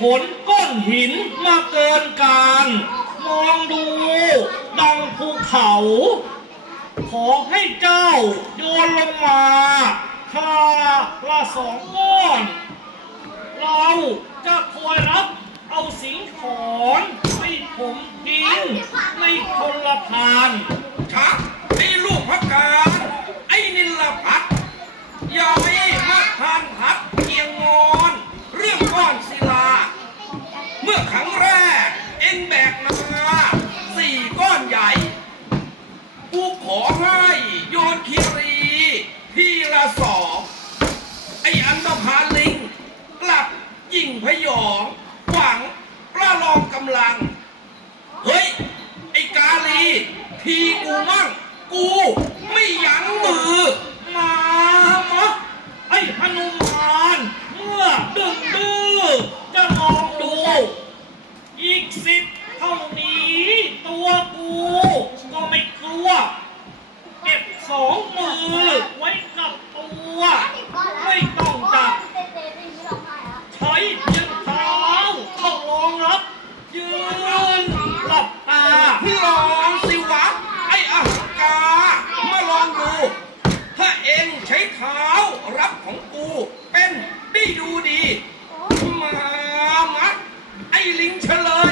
ผลก้อนหินมาเกินการ มองดูดังภูเขา ขอให้เจ้าโยนลงมาข้าละสองก้อน เราจะคอยรับเอาสิงขอนให้ผมทิ้งในคนละพานชักไอ้ลูกพระการไอ้นิลพัฒน์ยายมาทานพัดเกียงงอ งแบกนาสี่ก้อนใหญ่กูขอให้โยนคีรีทีละสองไอ้อันดพาลิงกลับยิงพยองหวังประลองกำลัง เฮ้ย ไอ้กาลี ทีกูมั่ง กูไม่ยั้งมือ มามาไอ้หนุมานเมื่อดึงดื้อจะลองดู อีกสิบเท่านี้ ตัวกูก็ไม่กลัว เก็บสองมือไว้กับตัว ไม่ต้องจับ ใช้เพียงเท้าเข้ารองรับ ยืนหลับตา ลองสิวะ ไอ้อาหกา มาลองดู ถ้าเองใช้เท้ารับของกู เป็นได้ดูดี มามาไอ้ลิงเฉลย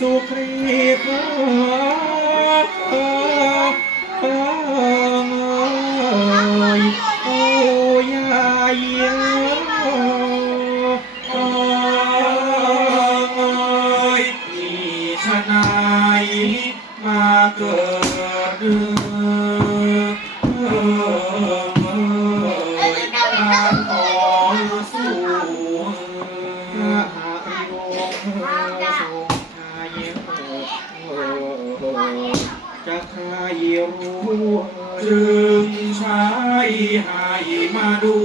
สุครีพอ่ยโอ้ยายเอ่ยที่ชะนายมาเกิดเอ่ยตาขอสู่พระอารม จะใครรู้จึงใช้ให้มาดู